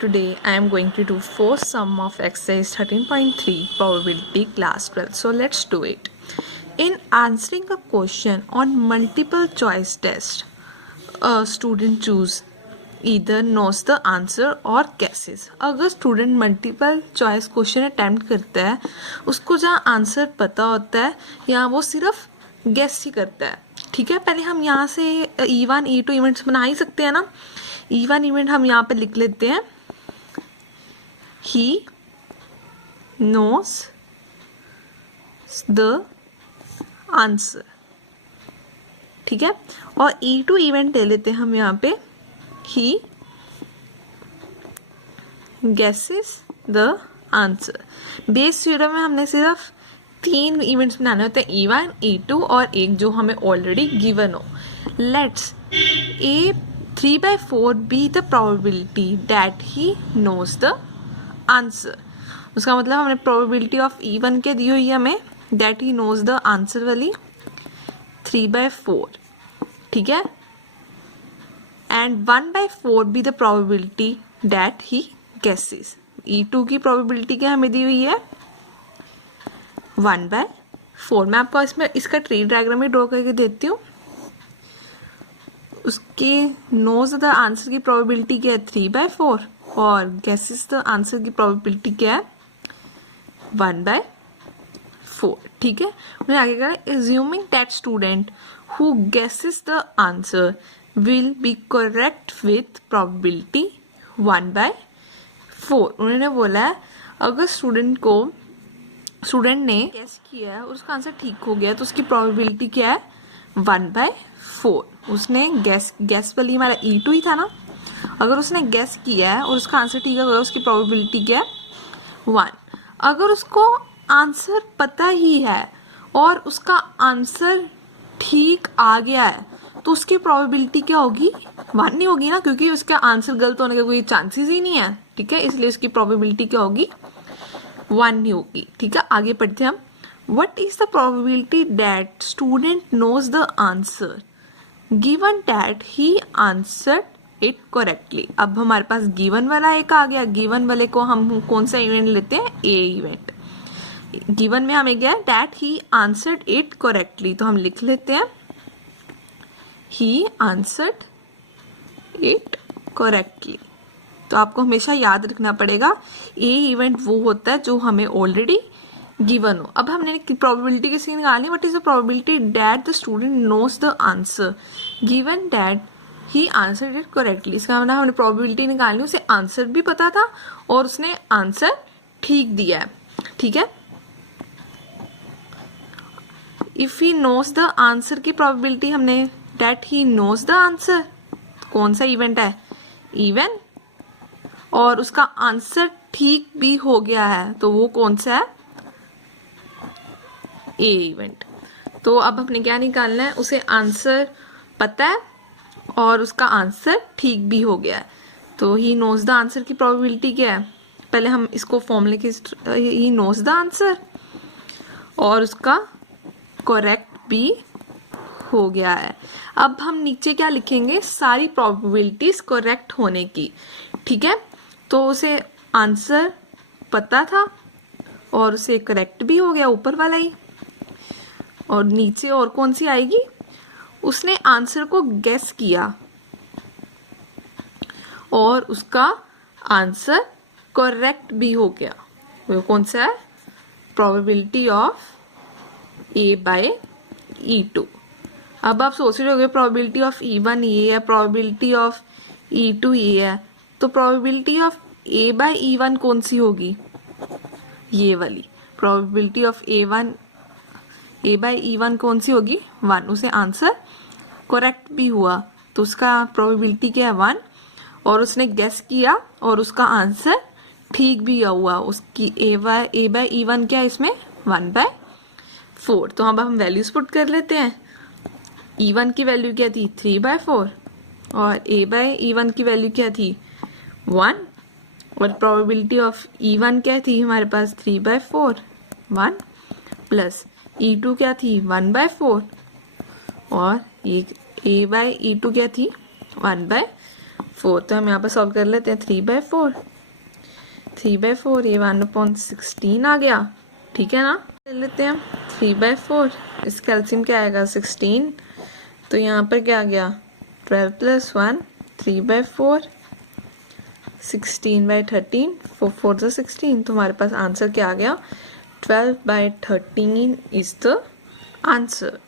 Today I am going to do fourth sum of exercise 13.3 probability class 12. So let's do it. In answering a question on multiple choice test, a student choose either knows the answer or guesses. अगर student multiple choice question attempt करता है उसको जहाँ answer पता होता है या वो सिर्फ गेस ही करता है. ठीक है, पहले हम यहाँ से E1 E2 इवेंट्स बना ही सकते हैं ना. E1 इवेंट हम यहाँ पे लिख लेते हैं, he knows the answer. ठीक है, और E2 इवेंट ले लेते हैं हम यहाँ पे, he guesses the answer. Base zero में हमने सिर्फ 3 इवेंट्स बनाने होते हैं, E1 E2 और एक जो हमें ऑलरेडी गिवन हो. Let's a 3/4 be the probability that he knows the answer. उसका मतलब हमने probability of E1 क्या दी हुई है हमें, that he knows the answer वाली 3/4. ठीक है, and 1/4 be the probability that he guesses. E2 की probability क्या हमें दी हुई है 1/4. मैं आपको इसमें इसका ट्री डायग्राम ही ड्रॉ करके देती हूँ. उसके नोज द आंसर की प्रोबेबिलिटी क्या है 3/4 और गेसेस द आंसर की प्रोबेबिलिटी क्या है 1/4. ठीक है, मैंने आगे कहा assuming that student who guesses the answer will be correct with probability 1/4. उन्होंने बोला है अगर स्टूडेंट ने गेस किया है और उसका आंसर ठीक हो गया तो उसकी प्रोबेबिलिटी क्या है 1/4. उसने गैस वाली हमारा E2 ही था ना, अगर उसने गैस किया है और उसका आंसर ठीक है उसकी प्रोबेबिलिटी क्या है 1. अगर उसको आंसर पता ही है और उसका आंसर ठीक आ गया है तो उसकी प्रोबेबिलिटी क्या होगी 1 नहीं होगी ना, क्योंकि उसका आंसर गलत होने का कोई चांसेस ही नहीं है. ठीक है, इसलिए उसकी प्रोबेबिलिटी क्या होगी 1 नहीं होगी. ठीक है, आगे पढ़ते हैं हम. What is the probability that student knows the answer given that he answered it correctly? अब हमारे पास given वाला एक आ गया. given वाले को हम कौन सा इवेंट लेते हैं A इवेंट. given में हमें गया that he answered it correctly, तो हम लिख लेते हैं he answered it correctly. तो आपको हमेशा याद रखना पड़ेगा A इवेंट वो होता है जो हमें ऑलरेडी गिवन हो. अब हमने प्रोबेबिलिटी किसी निकालनी, what is the probability that the student knows the answer given that he answered it correctly. इसका मतलब हमने प्रोबेबिलिटी निकालनी, उसे आंसर भी पता था और उसने आंसर ठीक दिया है. ठीक है, if he knows the answer की प्रोबेबिलिटी हमने that he knows the answer, कौन सा इवेंट है इवन, और उसका आंसर ठीक भी हो गया है तो वो कौन सा है ए इवेंट. तो अब अपने क्या निकालना है, उसे आंसर पता है और उसका आंसर ठीक भी हो गया है. तो ही नोज द आंसर की प्रोबेबिलिटी क्या है, पहले हम इसको फॉर्मूले के ही नोज द आंसर और उसका करेक्ट भी हो गया है. अब हम नीचे क्या लिखेंगे, सारी प्रोबेबिलिटीज करेक्ट होने की. ठीक है, तो उसे आंसर पता था और उसे करेक्ट भी हो गया ऊपर वाला ही. और नीचे और कौन सी आएगी, उसने आंसर को गेस किया और उसका आंसर करेक्ट भी हो गया. वो कौन सा है प्रोबेबिलिटी ऑफ A/E2. अब आप सोच रहे होगे प्रोबेबिलिटी ऑफ E1 ये है, प्रोबेबिलिटी ऑफ E2 ये है, तो प्रोबेबिलिटी ऑफ A/E1 कौन सी होगी, ये वाली. प्रोबेबिलिटी ऑफ A/E1 कौन सी होगी 1. उसे आंसर करेक्ट भी हुआ तो उसका प्रोबेबिलिटी क्या है 1, और उसने गेस किया और उसका आंसर ठीक भी हुआ, उसकी A/E1 क्या है इसमें 1/4. तो अब हम वैल्यूज पुट कर लेते हैं. E1 की वैल्यू क्या थी 3/4 और A/E1 की वैल्यू क्या थी 1, और प्रोबेबिलिटी ऑफ E1 क्या थी हमारे पास 3/4 1 प्लस E2 क्या थी 1/4 और ये A/E2 क्या थी 1/4. 4, तो हम यहाँ पर सॉल्व कर लेते हैं 3/4। 3/4 ये 1/16 आ गया, ठीक है ना। ले लेते हैं 3/4, इसका एलसीएम क्या आएगा 16, तो यहाँ पर क्या आ गया 12 + 1 3/4, 16/13, 4 4 16, तो हमारे पास आंसर क्या आ गया 12/13 इज द आंसर।